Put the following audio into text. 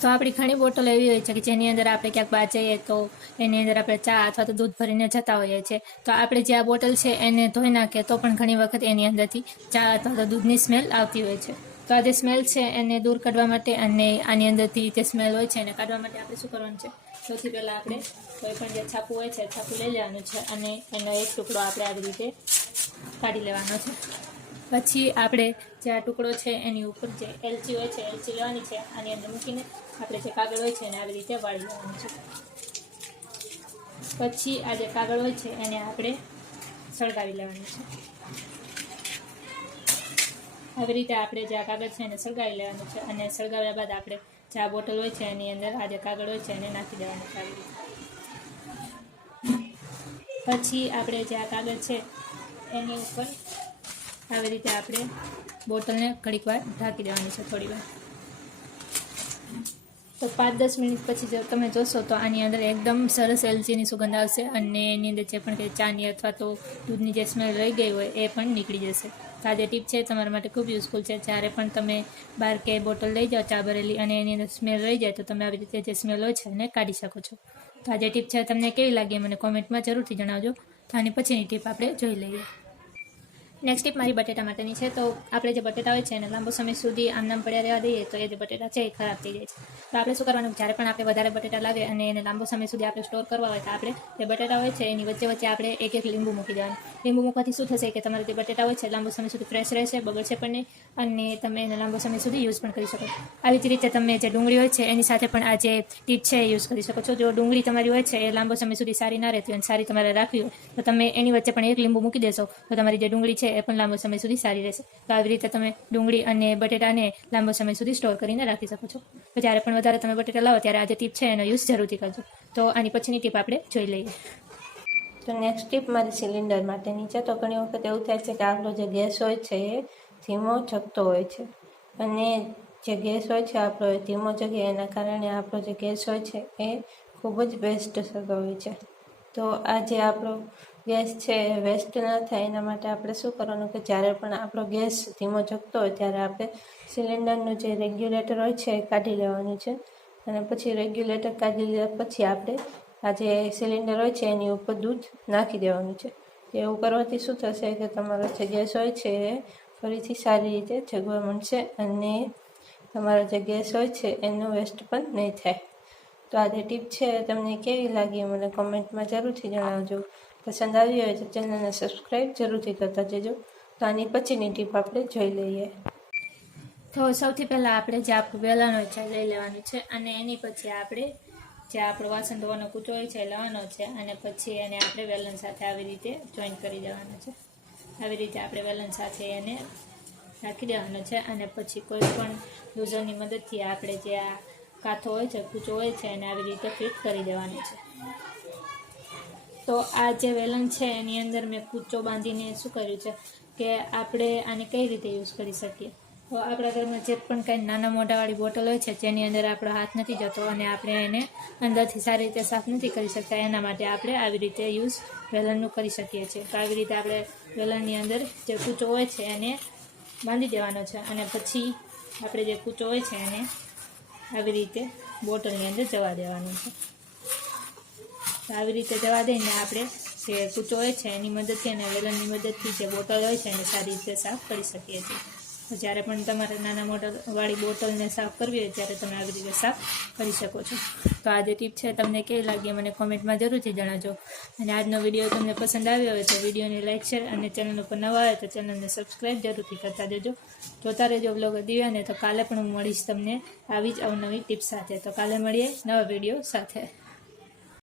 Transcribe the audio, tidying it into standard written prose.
તો આપણી ઘણી બોટલ એવી હોય છે કે જેની અંદર આપણે ક્યાંક બહાર જઈએ તો એની અંદર આપણે ચા અથવા તો દૂધ ભરીને જતા હોઈએ છીએ. તો આપણે જે આ બોટલ છે એને ધોઈ નાખીએ તો પણ ઘણી વખત એની અંદરથી ચા અથવા તો દૂધની સ્મેલ આવતી હોય છે. તો આ જે સ્મેલ છે એને દૂર કાઢવા માટે અને આની અંદરથી જે સ્મેલ હોય છે એને કાઢવા માટે આપણે શું કરવાનું છે, સૌથી પહેલાં આપણે કોઈ પણ જે છાપું હોય છે છાપું લઈ લેવાનું છે અને એનો એક ટુકડો આપણે આવી રીતે કાઢી લેવાનો છે. પછી આપણે જે આ ટુકડો છે એની ઉપર જે એલચી હોય છે એલચી લેવાની છે. આની અંદર મૂકીને આપણે જે કાગળ હોય છે એને આવી રીતે વાળી લેવાનું છે. પછી આ જે કાગળ હોય છે એને આપણે સળગાવી લેવાનું છે. આવી રીતે આપણે જે આ કાગળ છે એને સળગાવી લેવાનું છે અને સળગાવ્યા બાદ આપણે જે આ બોટલ હોય છે એની અંદર આ જે કાગળ હોય છે એને નાખી દેવાનું છે આવી રીતે. પછી આપણે જે આ કાગળ છે એની ઉપર આવી રીતે આપણે બોટલને ઘડીક વાર ઢાંકી દેવાની છે થોડી વાર. તો 5-10 મિનિટ પછી જો તમે જોશો તો આની અંદર એકદમ સરસ એલચીની સુગંધ આવશે અને એની અંદર જે પણ કંઈ ચાની અથવા તો દૂધની જે સ્મેલ રહી ગઈ હોય એ પણ નીકળી જશે. તો આ જે ટીપ છે તમારા માટે ખૂબ યુઝફુલ છે. જ્યારે પણ તમે બહાર કે બોટલ લઈ જાઓ ચા ભરેલી અને એની અંદર સ્મેલ રહી જાય તો તમે આવી રીતે જે સ્મેલ હોય છે એને કાઢી શકો છો. તો આ જે ટીપ છે તમને કેવી લાગી મને કોમેન્ટમાં જરૂરથી જણાવજો. તો આની પછીની ટીપ આપણે જોઈ લઈએ. નેક્સ્ટ ટીપ મારી બટેટા માટેની છે. તો આપણે જે બટેટા હોય છે એને લાંબો સમય સુધી આમ પડ્યા રહેવા દઈએ તો એ જે બટેટા છે એ ખરાબ થઈ જાય છે. તો આપણે શું કરવાનું, જ્યારે પણ આપણે વધારે બટેટા લાવીએ અને એને લાંબો સમય સુધી આપણે સ્ટોર કરવા હોય તો આપણે જે બટેટા હોય છે એની વચ્ચે વચ્ચે આપણે એક લીંબુ મૂકી દેવાનું. લીંબુ મૂકવાથી શું થશે કે તમારે જે બટેટા હોય છે લાંબો સમય સુધી ફ્રેશ રહેશે, બગડશે પણ નહીં અને તમે એને લાંબો સમય સુધી યુઝ પણ કરી શકો. આવી જ રીતે તમે જે ડુંગળી હોય છે એની સાથે પણ આ જે ટીપ છે એ યુઝ કરી શકો છો. જો ડુંગળી તમારી હોય છે એ લાંબો સમય સુધી સારી ના રહેતી અને સારી તમારે રાખવી હોય તો તમે એની વચ્ચે પણ એક લીંબુ મૂકી દેશો તો તમારી જે ડુંગળી છે એ પણ લાંબો સમય સુધી સારી રહેશે. તો આવી રીતે તમે ડુંગળી અને બટેટાને લાંબો સમય સુધી સ્ટોર કરીને રાખી શકો છો. તો જ્યારે પણ વધારે તમે બટેટા લાવો ત્યારે આ જે ટીપ છે એનો યુઝ જરૂરથી કરજો. તો આની પછીની ટીપ આપણે જોઈ લઈએ. તો નેક્સ્ટ ટીપ મારી સિલિન્ડર માટેની છે. તો ઘણી વખત એવું થાય છે કે આપણો જે ગેસ હોય છે એ ધીમો જગતો હોય છે અને જે ગેસ હોય છે આપણો એ ધીમો જગે એના કારણે આપણો જે ગેસ હોય છે એ ખૂબ જ વેસ્ટ થતો હોય છે. તો આ જે આપણો ગેસ છે એ વેસ્ટ ન થાય એના માટે આપણે શું કરવાનું કે જ્યારે પણ આપણો ગેસ ધીમો જગતો હોય ત્યારે આપણે સિલિન્ડરનું જે રેગ્યુલેટર હોય છે એ કાઢી લેવાનું છે અને પછી રેગ્યુલેટર કાઢી લીધા પછી આપણે આ જે સિલિન્ડર હોય છે એની ઉપર દૂધ નાખી દેવાનું છે. એવું કરવાથી શું થશે કે તમારો જે ગેસ હોય છે એ ફરીથી સારી રીતે જગવા મળશે અને તમારો જે ગેસ હોય છે એનો વેસ્ટ પણ નહીં થાય. તો આ જે ટીપ છે તમને કેવી લાગી મને કોમેન્ટમાં જરૂરથી જણાવજો. પસંદ આવી હોય તો ચેનલને સબસ્ક્રાઈબ જરૂરથી કરતા જજો. તો આની પછીની ટીપ આપણે જોઈ લઈએ. તો સૌથી પહેલાં આપણે જે આપણું વેલણ હોય છે લઈ લેવાનું છે અને એની પછી આપણે જે આપણો વાસણ ધોવાનો કૂચો હોય છે એ લેવાનો છે અને પછી એને આપણે વેલણ સાથે આવી રીતે જોઈન્ટ કરી દેવાનો છે. આવી રીતે આપણે વેલણ સાથે એને રાખી દેવાનો છે અને પછી કોઈ પણ યુઝરની મદદથી આપણે જે આ કાથો હોય છે કૂચો હોય છે એને આવી રીતે ફિટ કરી દેવાનો છે. તો આ જે વેલણ છે એની અંદર મેં કૂચો બાંધીને શું કર્યું છે કે આપણે આને કઈ રીતે યુઝ કરી શકીએ. તો આપણા ઘરમાં જે પણ કંઈ નાના મોટાવાળી બોટલ હોય છે જેની અંદર આપણો હાથ નથી જતો અને આપણે એને અંદરથી સારી રીતે સાફ નથી કરી શકતા એના માટે આપણે આવી રીતે યુઝ વેલણનું કરી શકીએ છીએ. તો આવી રીતે આપણે વેલણની અંદર જે કૂચો હોય છે એને બાંધી દેવાનો છે અને પછી આપણે જે કૂચો હોય છે એને આવી રીતે બોટલની અંદર જવા દેવાનું છે. આવી રીતે જવા દઈને આપણે જે કૂચો હોય છે એની મદદથી અને વેલણની મદદથી જે બોટલ હોય છે એને સારી રીતે સાફ કરી શકીએ છીએ. તો જ્યારે પણ તમારે નાના મોટાવાળી બોટલને સાફ કરવી હોય ત્યારે તમે આવી રીતે સાફ કરી શકો છો. તો આ જે ટીપ છે તમને કેવી લાગી મને કોમેન્ટમાં જરૂરથી જણાવજો. અને આજનો વિડીયો તમને પસંદ આવ્યો હોય તો વિડીયોને લાઇક શેર અને ચેનલ ઉપર નવા આવે તો ચેનલને સબસ્ક્રાઈબ જરૂરથી કરતા દેજો. જોતા રહેજો બ્લોગ દિવ્યાને. તો કાલે પણ હું મળીશ તમને આવી જ અવનવી ટિપ્સ સાથે. તો કાલે મળીએ નવા વિડીયો સાથે.